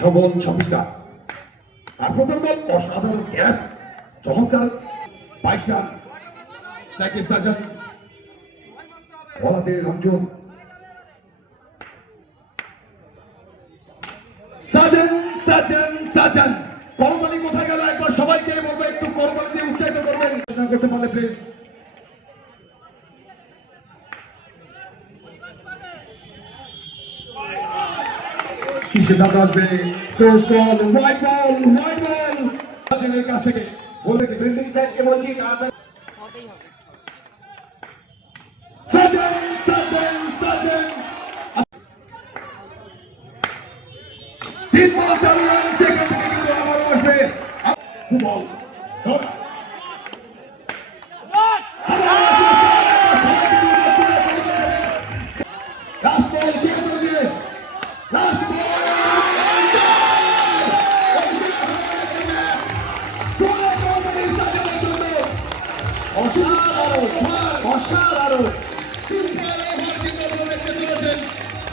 6 বল 26টা। আর প্রথম বল অসাধারণ গ্যাপ, চমৎকার 22 রান। স্ট্রাইকে সাজান, বলাতে রঞ্জন, সাজান সাজান সাজান। করতালি কোথায় গেল? একবার সবাইকে বলবো একটু করতালি দিয়ে উৎসাহিত করবেন করতে পারলে প্লিজ। কি সিদ্ধান্ত আসবে? ক্রস বল, হোয়াইট বল, হোয়াইট বল। সাজানের কাছ থেকে বলে ফিল্ডিং সাইডকে বলছি তাড়াতাড়ি। সাজান সাজান সাজান 3 বল চালু, সেখান থেকে কিন্তু আবার আসবে 2 বল। লাস্ট বল কে করে দিয়ে, লাস্ট বল অসাধারণ অসাধারণ।